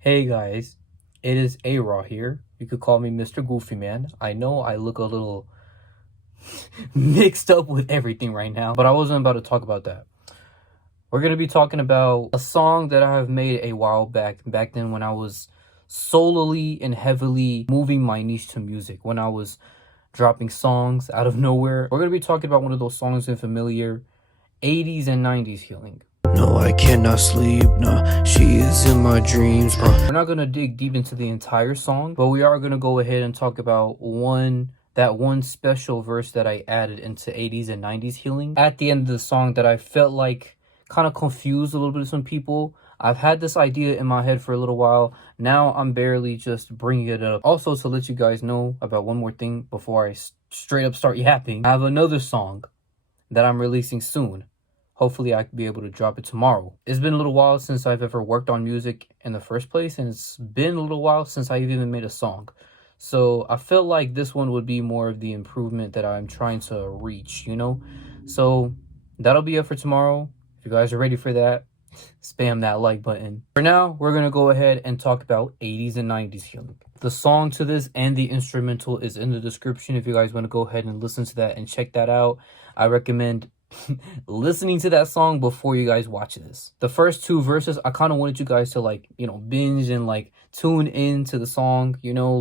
Hey guys, it is A-Raw here. You could call me Mr. Goofy Man. I know I look a little mixed up with everything right now, but I wasn't about to talk about that. We're going to be talking about a song that I have made a while back then when I was solely and heavily moving my niche to music, when I was dropping songs out of nowhere. We're going to be talking about one of those songs in familiar 80s and 90s healing. No, I cannot sleep. No, she is in my dreams. We're not going to dig deep into the entire song, but we are going to go ahead and talk about that one special verse that I added into 80's and 90's healing at the end of the song that I felt like kind of confused a little bit of some people. I've had this idea in my head for a little while. Now I'm barely just bringing it up. Also, to let you guys know about one more thing before I straight up start yapping, I have another song that I'm releasing soon. Hopefully I could be able to drop it tomorrow. It's been a little while since I've ever worked on music in the first place, and it's been a little while since I've even made a song. So I felt like this one would be more of the improvement that I'm trying to reach, you know? So that'll be up for tomorrow. If you guys are ready for that, spam that like button. For now, we're going to go ahead and talk about 80's and 90's healing. The song to this and the instrumental is in the description if you guys want to go ahead and listen to that and check that out. I recommend listening to that song before you guys watch this. The first two verses, I kind of wanted you guys to binge and tune into the song,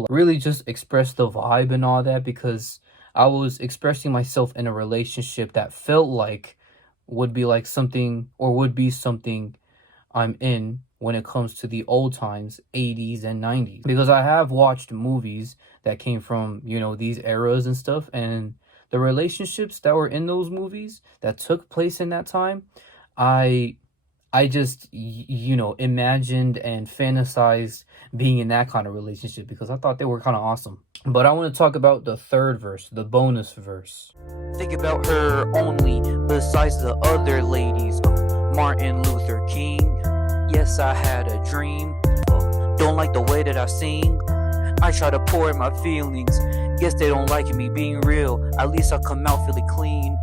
really just express the vibe and all that, because I was expressing myself in a relationship that felt like would be like something, or would be something I'm in when it comes to the old times, 80's and 90's, because I have watched movies that came from, these eras and stuff, and the relationships that were in those movies that took place in that time, I just, imagined and fantasized being in that kind of relationship because I thought they were kind of awesome. But I want to talk about the third verse, the bonus verse. Think about her only, besides the other ladies. Martin Luther King, yes, I had a dream. Don't like the way that I sing. I try to pour in my feelings. Guess they don't like me being real. At least I come out feeling clean.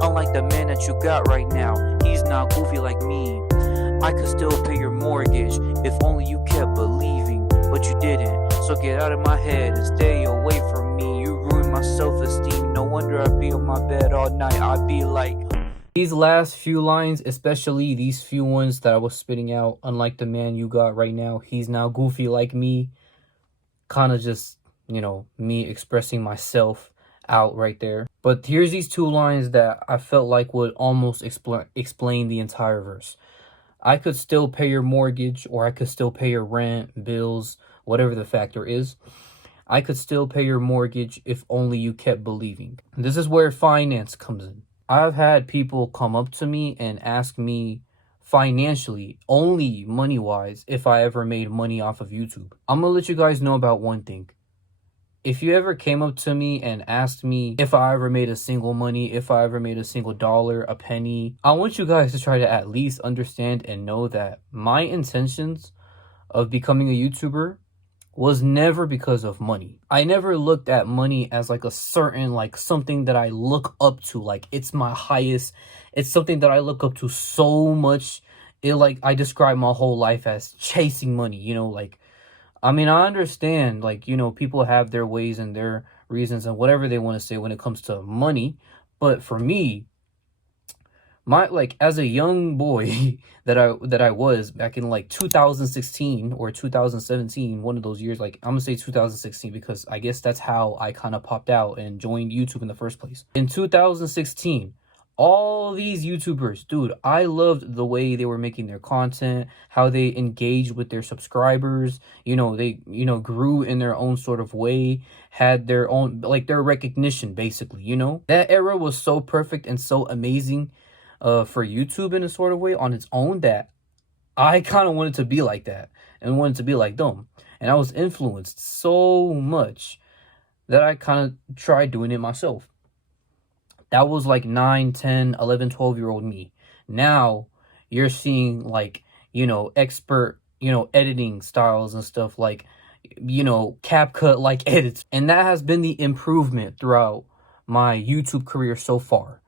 Unlike the man that you got right now, he's not goofy like me. I could still pay your mortgage if only you kept believing, but you didn't. So get out of my head and stay away from me. You ruined my self-esteem. No wonder I'd be on my bed all night. I'd be like... These last few lines, especially these few ones that I was spitting out, unlike the man you got right now, he's now goofy like me, kind of just, me expressing myself out right there. But here's these two lines that I felt like would almost explain the entire verse. I could still pay your mortgage, or I could still pay your rent, bills, whatever the factor is. I could still pay your mortgage if only you kept believing. This is where finance comes in. I've had people come up to me and ask me financially, only money-wise, if I ever made money off of YouTube. I'm gonna let you guys know about one thing. If you ever came up to me and asked me if I ever made a single money, if I ever made a single dollar, a penny, I want you guys to try to at least understand and know that my intentions of becoming a YouTuber was never because of money. I never looked at money as like a certain, something that I look up to. Like, it's my highest, it's something that I look up to so much. I describe my whole life as chasing money, I mean, I understand, people have their ways and their reasons and whatever they want to say when it comes to money. But for me, as a young boy that I was back in 2016 or 2017, one of those years, I'm gonna say 2016 because I guess that's how I kind of popped out and joined YouTube in the first place. In 2016, all these YouTubers, dude, I loved the way they were making their content, how they engaged with their subscribers. They, grew in their own sort of way, had their own, their recognition, basically, That era was so perfect and so amazing for YouTube in a sort of way on its own that I kind of wanted to be like that and wanted to be like them. And I was influenced so much that I kind of tried doing it myself. That was 9, 10, 11, 12-year-old me. Now you're seeing expert, editing styles and stuff CapCut edits. And that has been the improvement throughout my YouTube career so far.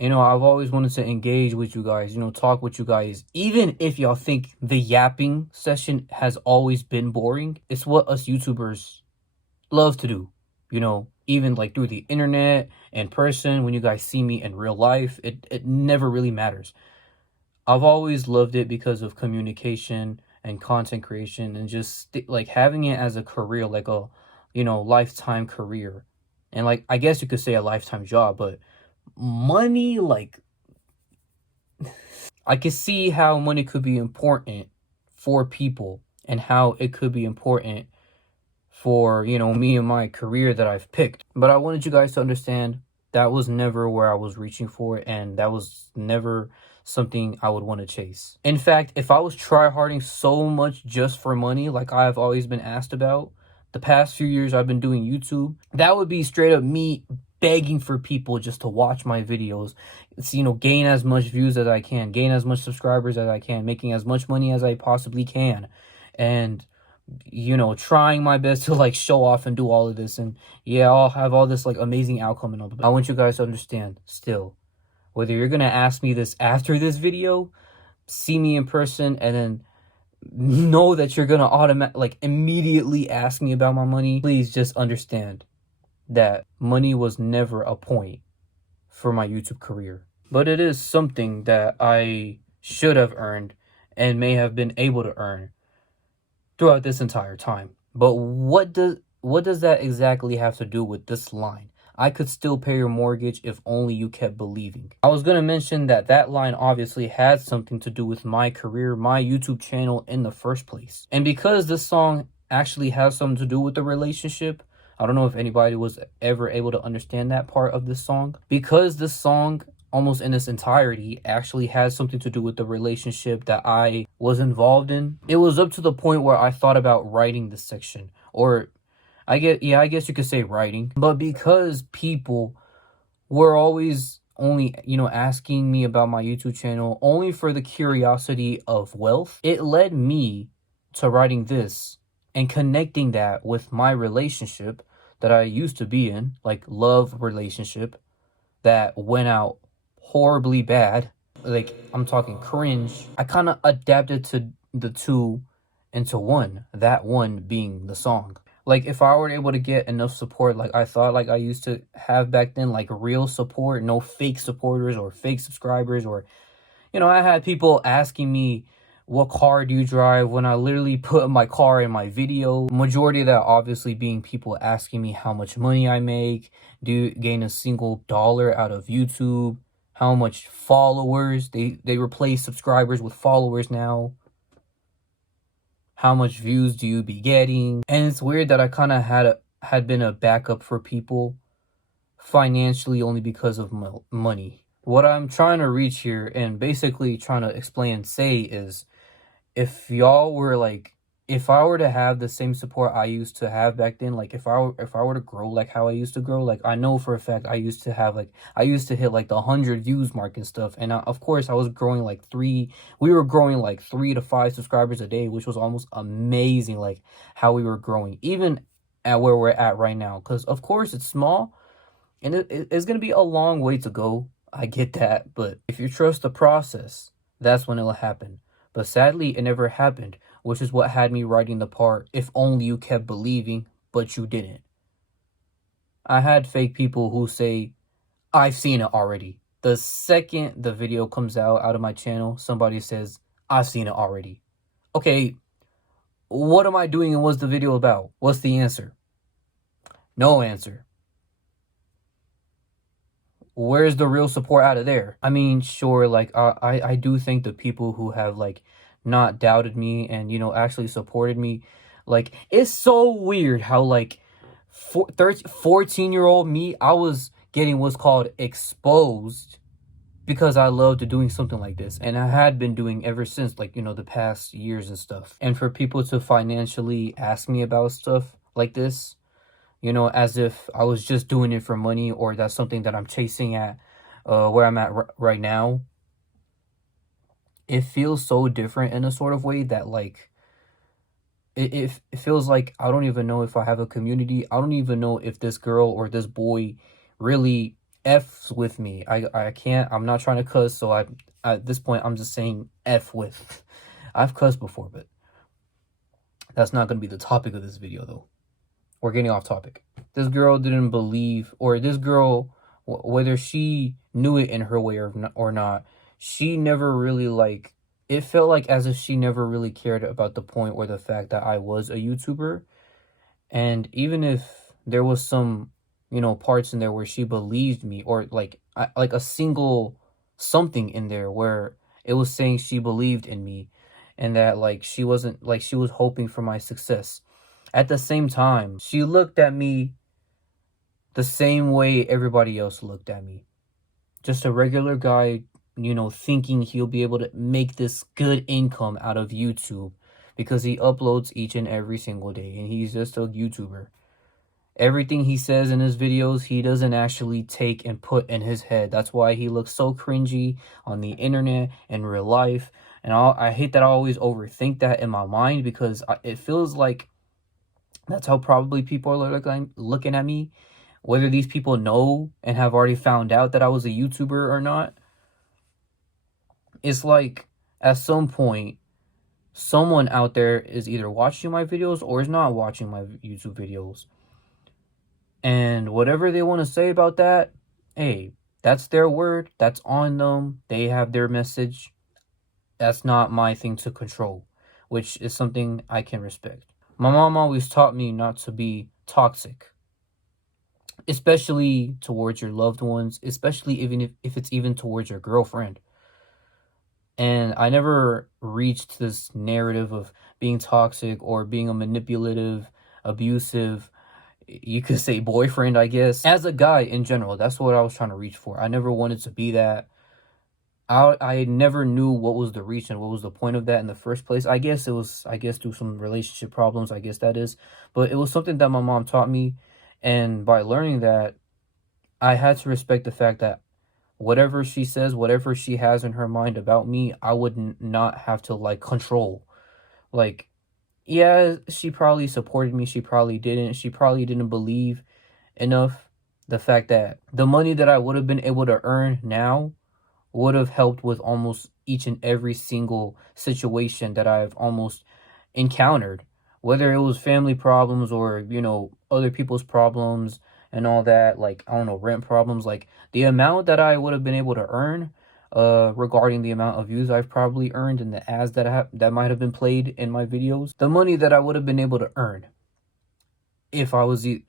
I've always wanted to engage with you guys, talk with you guys. Even if y'all think the yapping session has always been boring, it's what us YouTubers love to do. Even like through the internet, in person, when you guys see me in real life, it never really matters. I've always loved it because of communication and content creation and just like having it as a career, like a, lifetime career. And like, I guess you could say a lifetime job, but money, like, I can see how money could be important for people and how it could be important for, me and my career that I've picked. But I wanted you guys to understand that was never where I was reaching for, and that was never something I would want to chase. In fact, if I was tryharding so much just for money, like I've always been asked about, the past few years I've been doing YouTube, that would be straight up me begging for people just to watch my videos. It's, gain as much views as I can, gain as much subscribers as I can, making as much money as I possibly can. And trying my best to like show off and do all of this, and yeah, I'll have all this like amazing outcome and all. But I want you guys to understand still, whether you're gonna ask me this after this video, see me in person, and then know that you're gonna immediately ask me about my money, please just understand that money was never a point for my YouTube career. But it is something that I should have earned and may have been able to earn throughout this entire time. But what does that exactly have to do with this line? I could still pay your mortgage if only you kept believing. I was going to mention that line obviously had something to do with my career, my YouTube channel in the first place. And because this song actually has something to do with the relationship, I don't know if anybody was ever able to understand that part of this song. Because this song almost in its entirety actually has something to do with the relationship that I was involved in, it was up to the point where I thought about writing this section. Or I guess you could say writing. But because people were always only, asking me about my YouTube channel only for the curiosity of wealth, it led me to writing this and connecting that with my relationship that I used to be in, like love relationship that went out horribly bad. Like, I'm talking cringe. I kind of adapted to the two into one, that one being the song. Like, if I were able to get enough support like I thought like I used to have back then, like real support, no fake supporters or fake subscribers, or I had people asking me, what car do you drive, when I literally put my car in my video. Majority of that obviously being people asking me how much money I make, do you gain a single dollar out of YouTube, how much followers, they replace subscribers with followers now, how much views do you be getting. And it's weird that I kind of had been a backup for people financially only because of money. What I'm trying to reach here and basically trying to explain and say is, if y'all were like, if I were to have the same support I used to have back then, like if I were to grow like how I used to grow, like I know for a fact I used to hit like the 100 views mark and stuff, and of course I was growing we were growing like 3 to 5 subscribers a day, which was almost amazing, like how we were growing even at where we're at right now, because of course it's small and it's gonna be a long way to go. I get that, but if you trust the process, that's when it'll happen. But sadly, it never happened, which is what had me writing the part, if only you kept believing, but you didn't. I had fake people who say, I've seen it already. The second the video comes out of my channel, somebody says, I've seen it already. Okay, what am I doing and what's the video about? What's the answer? No answer. Where's the real support out of there? I mean, sure, like, I do think the people who have, like, not doubted me and, actually supported me, like, it's so weird how, like, 14-year-old me, I was getting what's called exposed because I loved doing something like this. And I had been doing ever since, like, the past years and stuff. And for people to financially ask me about stuff like this, as if I was just doing it for money, or that's something that I'm chasing at where I'm at right now. It feels so different in a sort of way that, like, it feels like I don't even know if I have a community. I don't even know if this girl or this boy really F's with me. I can't. I'm not trying to cuss, so I at this point I'm just saying F with. I've cussed before, but that's not going to be the topic of this video, though. We're getting off topic. This girl didn't believe, or this girl, whether she knew it in her way or not, she never really, like, it felt like as if she never really cared about the point or the fact that I was a YouTuber. And even if there was some, parts in there where she believed me, or like a single something in there where it was saying she believed in me, and that like she wasn't, like, she was hoping for my success. At the same time, she looked at me the same way everybody else looked at me. Just a regular guy, thinking he'll be able to make this good income out of YouTube because he uploads each and every single day and he's just a YouTuber. Everything he says in his videos, he doesn't actually take and put in his head. That's why he looks so cringy on the internet and real life. And I hate that I always overthink that in my mind, because it feels like that's how probably people are looking at me. Whether these people know and have already found out that I was a YouTuber or not, it's like at some point, someone out there is either watching my videos or is not watching my YouTube videos. And whatever they want to say about that, hey, that's their word. That's on them. They have their message. That's not my thing to control, which is something I can respect. My mom always taught me not to be toxic, especially towards your loved ones, especially even if it's even towards your girlfriend. And I never reached this narrative of being toxic or being a manipulative, abusive, you could say boyfriend, I guess. As a guy in general, that's what I was trying to reach for. I never wanted to be that. I never knew what was the reach and what was the point of that in the first place. I guess through some relationship problems, I guess that is. But it was something that my mom taught me. And by learning that, I had to respect the fact that whatever she says, whatever she has in her mind about me, I would not have to, like, control. Like, yeah, she probably supported me. She probably didn't. She probably didn't believe enough. The fact that the money that I would have been able to earn now would have helped with almost each and every single situation that I've almost encountered, whether it was family problems or, other people's problems and all that, like, I don't know, rent problems. Like, the amount that I would have been able to earn, regarding the amount of views I've probably earned and the ads that might have been played in my videos, the money that I would have been able to earn if I was in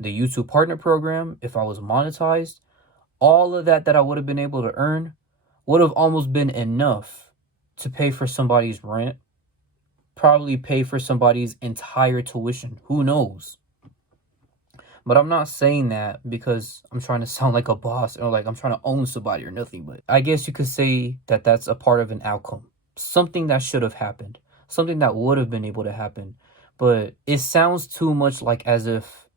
the YouTube partner program, if I was monetized, all of that I would have been able to earn would have almost been enough to pay for somebody's rent, probably pay for somebody's entire tuition. Who knows? But I'm not saying that because I'm trying to sound like a boss or like I'm trying to own somebody or nothing. But I guess you could say that that's a part of an outcome. Something that should have happened. Something that would have been able to happen. But it sounds too much like as if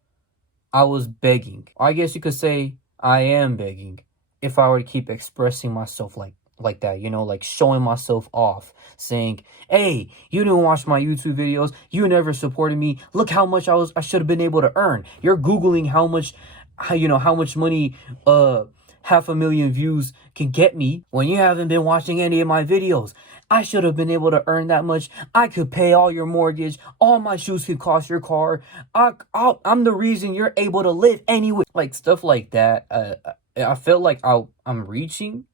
I was begging. I guess you could say I am begging if I were to keep expressing myself like that, like showing myself off, saying, hey, you didn't watch my YouTube videos, you never supported me, look how much I should have been able to earn. You're Googling how much money 500,000 views can get me when you haven't been watching any of my videos. I should have been able to earn that much. I could pay all your mortgage, all my shoes could cost your car. I'm the reason you're able to live anyway. Like, stuff like that. I felt like I'm reaching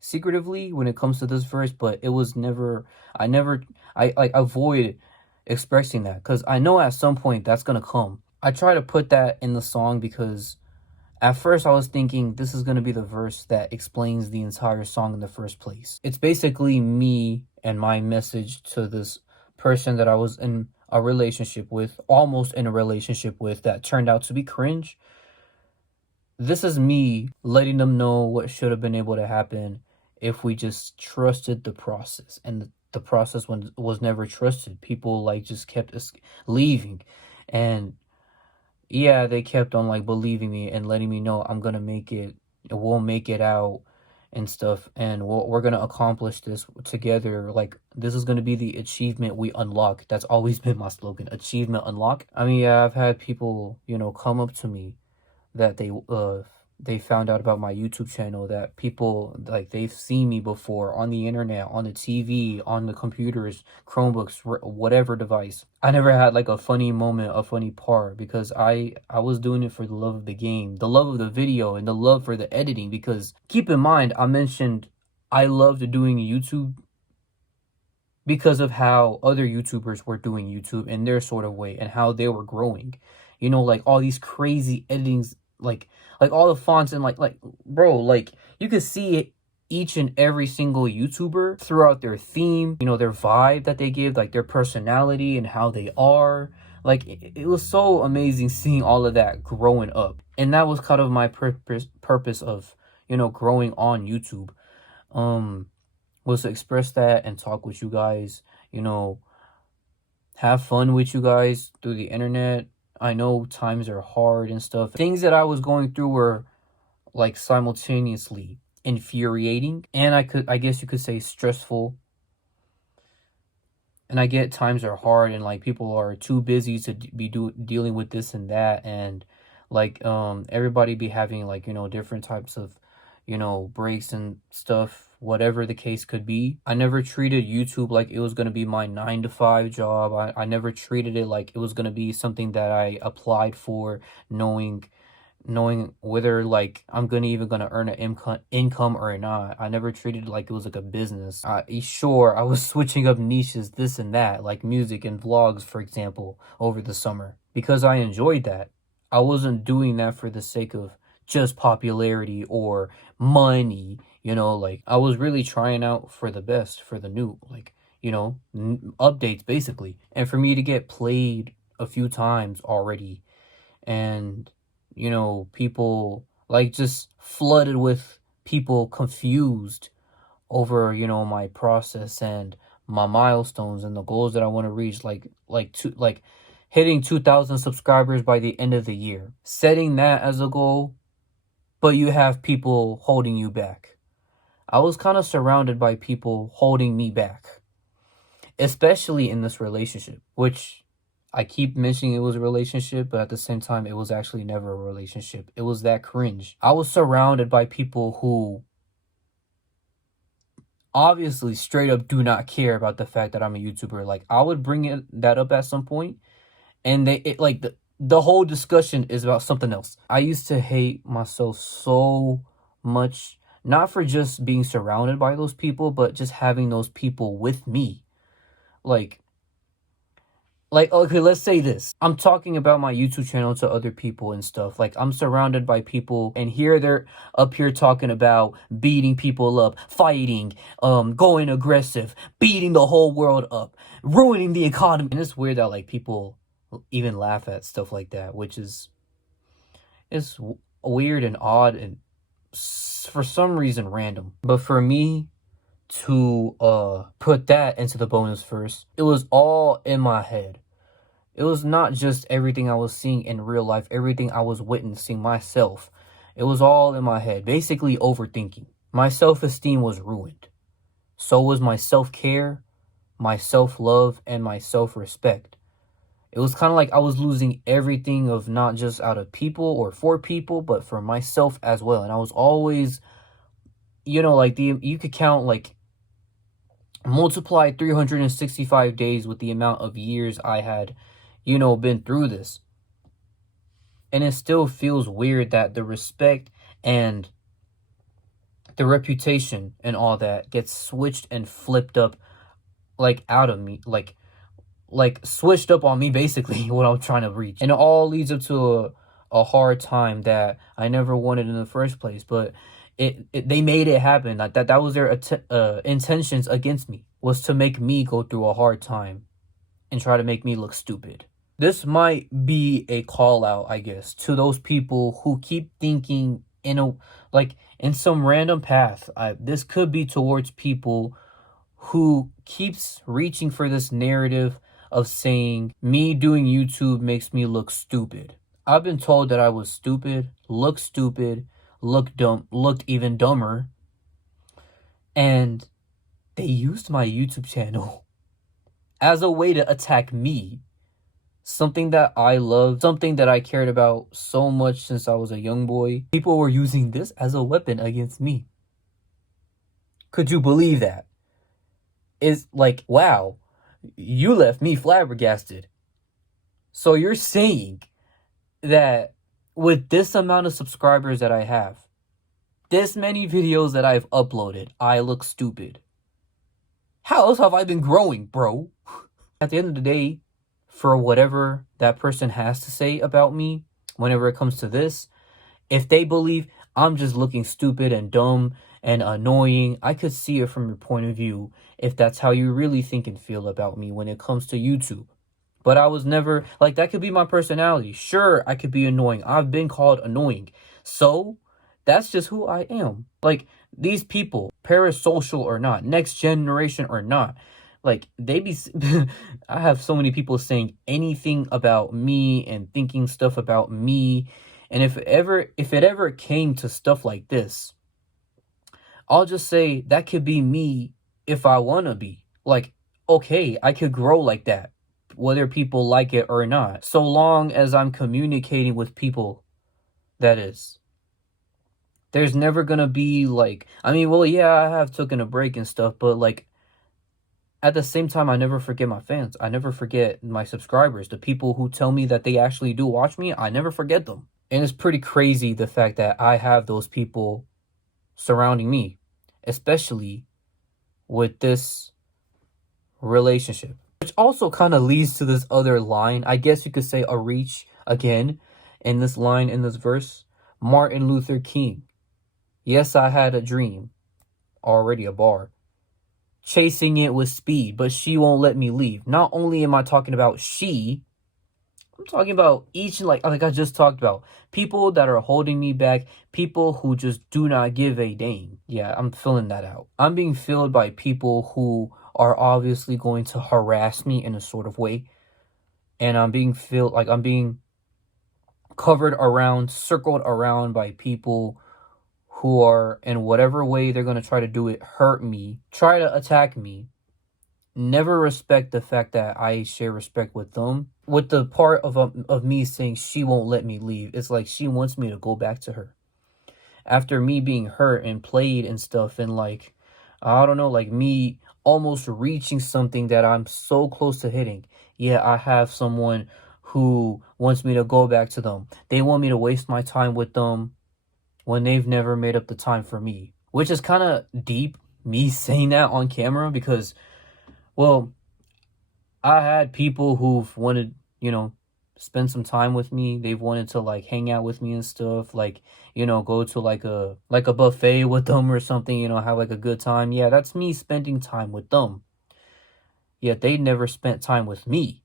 secretively when it comes to this verse, but it was never, I avoid expressing that because I know at some point that's gonna come. I try to put that in the song because at first I was thinking this is gonna be the verse that explains the entire song in the first place. It's basically me and my message to this person that I was in a relationship with, almost in a relationship with, that turned out to be cringe. This is me letting them know what should have been able to happen if we just trusted the process. And the process was never trusted. People just kept leaving. And yeah, they kept on believing me and letting me know I'm gonna make it, we'll make it out and stuff, and we're gonna accomplish this together. This is gonna be the achievement we unlock. That's always been my slogan, achievement unlock. I mean, yeah, I've had people come up to me that they they found out about my YouTube channel, that people, like, they've seen me before on the internet, on the TV, on the computers, Chromebooks, whatever device. I never had like a funny moment, a funny part, because I was doing it for the love of the game, the love of the video, and the love for the editing. Because keep in mind, I mentioned I loved doing YouTube because of how other YouTubers were doing YouTube in their sort of way and how they were growing. You know, like all these crazy editings, like all the fonts, and like bro, like you could see each and every single YouTuber throughout their theme, you know, their vibe that they give, like their personality and how they are. Like it was so amazing seeing all of that growing up. And that was kind of my purpose of, you know, growing on YouTube. Was to express that and talk with you guys, you know, have fun with you guys through the internet. I know times are hard and stuff. Things that I was going through were like simultaneously infuriating, and I guess you could say stressful. And I get times are hard, and like people are too busy to be dealing with this and that, and like everybody be having, like, you know, different types of, you know, breaks and stuff, whatever the case could be. I never treated YouTube like it was going to be my 9 to 5 job. I never treated it like it was going to be something that I applied for, knowing whether like I'm gonna earn an income or not. I never treated it like it was like a business. Sure, I was switching up niches, this and that, like music and vlogs, for example, over the summer, because I enjoyed that. I wasn't doing that for the sake of just popularity or money, you know. Like I was really trying out for the best, for the new, like, you know, updates basically. And for me to get played a few times already, and you know, people like just flooded with people confused over, you know, my process and my milestones and the goals that I want to reach, like hitting 2,000 subscribers by the end of the year, setting that as a goal, but you have people holding you back. I was kind of surrounded by people holding me back, especially in this relationship, which I keep mentioning it was a relationship, but at the same time, it was actually never a relationship. It was that cringe. I was surrounded by people who obviously straight up do not care about the fact that I'm a YouTuber. Like I would bring that up at some point, and the whole discussion is about something else. I used to hate myself so much, not for just being surrounded by those people, but just having those people with me. Like, okay, let's say this. I'm talking about my YouTube channel to other people and stuff. Like, I'm surrounded by people, and here they're up here talking about beating people up, fighting, going aggressive, beating the whole world up, ruining the economy. And it's weird that, like, people even laugh at stuff like that, which is, it's weird and odd and for some reason random. But for me to put that into the bonus first, it was all in my head. It was not just everything I was seeing in real life, everything I was witnessing myself. It was all in my head, basically overthinking. My self-esteem was ruined. So was my self-care, my self-love, and my self-respect. It was kind of like I was losing everything, of not just out of people or for people, but for myself as well. And I was always, you know, like you could count, like, multiply 365 days with the amount of years I had, you know, been through this. And it still feels weird that the respect and the reputation and all that gets switched and flipped up, like, out of me, like switched up on me, basically, what I'm trying to reach. And it all leads up to a hard time that I never wanted in the first place. But they made it happen. Like that was their intentions against me, was to make me go through a hard time and try to make me look stupid. This might be a call out, I guess, to those people who keep thinking in some random path. This could be towards people who keeps reaching for this narrative of saying me doing YouTube makes me look stupid. I've been told that I was stupid, looked dumb, looked even dumber, and they used my YouTube channel as a way to attack me, something that I loved, something that I cared about so much since I was a young boy. People were using this as a weapon against me. Could you believe that? It's like, wow, you left me flabbergasted. So you're saying that with this amount of subscribers that I have, this many videos that I've uploaded, I look stupid. How else have I been growing, bro? At the end of the day, for whatever that person has to say about me, whenever it comes to this, if they believe I'm just looking stupid and dumb and annoying, I could see it from your point of view if that's how you really think and feel about me when it comes to YouTube. But I was never, like, that could be my personality. Sure, I could be annoying. I've been called annoying. So, that's just who I am. Like, these people, parasocial or not, next generation or not, like, they be, I have so many people saying anything about me and thinking stuff about me. And if it ever came to stuff like this, I'll just say that could be me if I want to be. Like, okay, I could grow like that, whether people like it or not. So long as I'm communicating with people, that is. There's never going to be like, I mean, well, yeah, I have taken a break and stuff, but like, at the same time, I never forget my fans. I never forget my subscribers. The people who tell me that they actually do watch me, I never forget them. And it's pretty crazy the fact that I have those people surrounding me, especially with this relationship. Which also kind of leads to this other line. I guess you could say a reach again in this line, in this verse. Martin Luther King. Yes, I had a dream. Already a bar. Chasing it with speed, but she won't let me leave. Not only am I talking about she, I'm talking about each, like I just talked about, people that are holding me back, people who just do not give a dang. Yeah, I'm filling that out. I'm being filled by people who are obviously going to harass me in a sort of way. And I'm being filled, like I'm being covered around, circled around by people who are, in whatever way they're going to try to do it, hurt me, try to attack me, never respect the fact that I share respect with them. With the part of me saying she won't let me leave, it's like she wants me to go back to her. After me being hurt and played and stuff, and like, I don't know, like me almost reaching something that I'm so close to hitting. Yeah, I have someone who wants me to go back to them. They want me to waste my time with them when they've never made up the time for me. Which is kind of deep, me saying that on camera, because, well, I had people who've wanted, spend some time with me. They've wanted to like hang out with me and stuff, like, go to like a buffet with them or something, have like a good time. Yeah, that's me spending time with them. Yet they never spent time with me.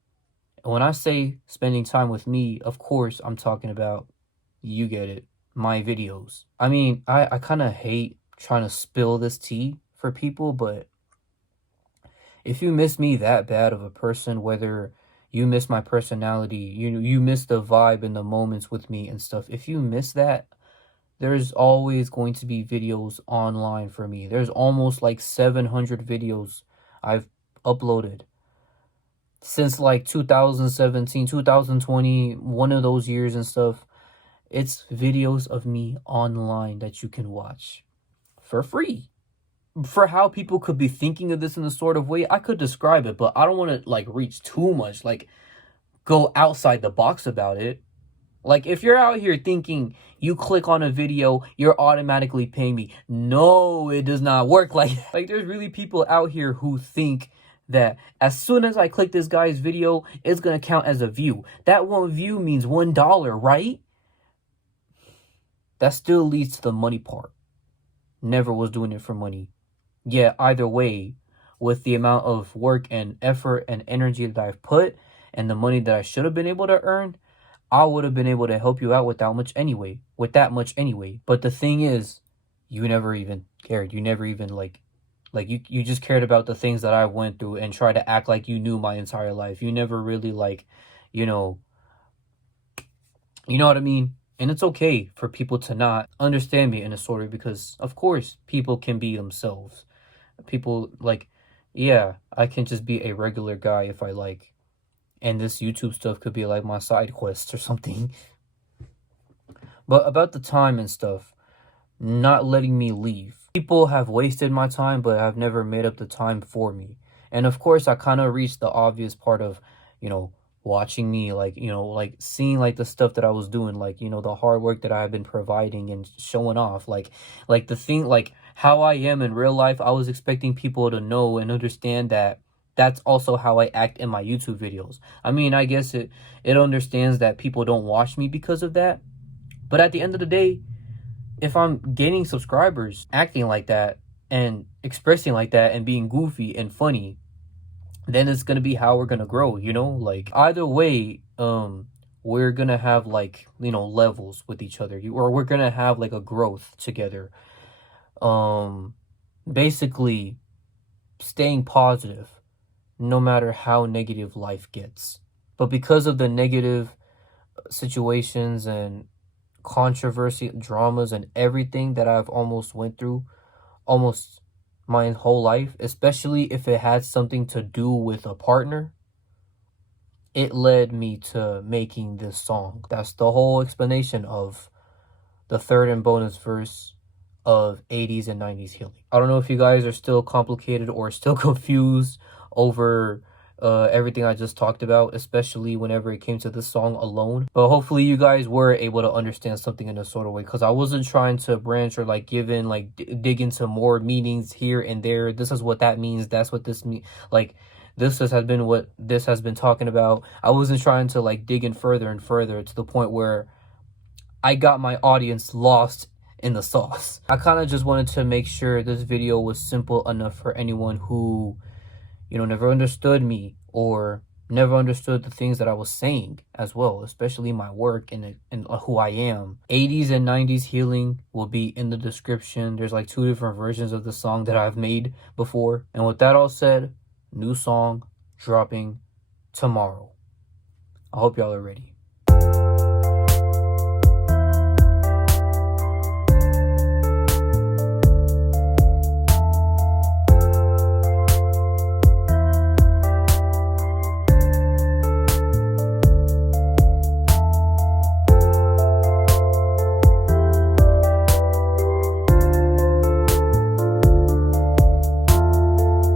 And when I say spending time with me, of course I'm talking about, you get it, my videos. I mean, I kind of hate trying to spill this tea for people, but if you miss me that bad of a person, whether you miss my personality, you miss the vibe and the moments with me and stuff, if you miss that, there's always going to be videos online for me. There's almost like 700 videos I've uploaded since like 2017, 2020, one of those years and stuff. It's videos of me online that you can watch for free. For how people could be thinking of this in a sort of way, I could describe it, but I don't want to like reach too much, like go outside the box about it. Like, if you're out here thinking you click on a video, you're automatically paying me. No, it does not work like that. Like, there's really people out here who think that as soon as I click this guy's video, it's going to count as a view. That one view means $1, right? That still leads to the money part. Never was doing it for money. Yeah, either way, with the amount of work and effort and energy that I've put and the money that I should have been able to earn, I would have been able to help you out with that much anyway. But the thing is, you never even cared. You never even like you just cared about the things that I went through and tried to act like you knew my entire life. You never really like, you know what I mean? And it's okay for people to not understand me in a sort of, because of course people can be themselves. People like, yeah, I can just be a regular guy if I like. and this YouTube stuff could be like my side quest or something. But about the time and stuff, not letting me leave. People have wasted my time, but have never made up the time for me. And of course, I kind of reached the obvious part of, you know, watching me, like, you know, like seeing like the stuff that I was doing, like, you know, the hard work that I have been providing and showing off, like the thing, like how I am in real life. I was expecting people to know and understand that that's also how I act in my YouTube videos. I mean, I guess it understands that people don't watch me because of that. But at the end of the day, if I'm gaining subscribers acting like that and expressing like that and being goofy and funny, then it's gonna be how we're gonna grow, you know? Like either way, we're gonna have like, you know, levels with each other. Or we're gonna have like a growth together. Um Basically staying positive no matter how negative life gets. But because of the negative situations and controversy, dramas, and everything that I've almost went through almost my whole life, especially if it had something to do with a partner, it led me to making this song. That's the whole explanation of the third and bonus verse of 80s and 90s healing. I don't know if you guys are still complicated or still confused over everything I just talked about, especially whenever it came to this song alone. But hopefully you guys were able to understand something in a sort of way, because I wasn't trying to branch or like give in, like dig into more meanings here and there. This is what that means. That's what this means. Like this has been what this has been talking about. I wasn't trying to like dig in further and further to the point where I got my audience lost in the sauce. I kind of just wanted to make sure this video was simple enough for anyone who, you know, never understood me or never understood the things that I was saying as well, especially my work and who I am. 80s and 90s healing will be in the description. There's like 2 different versions of the song that I've made before. And with that all said, new song dropping tomorrow. I hope y'all are ready.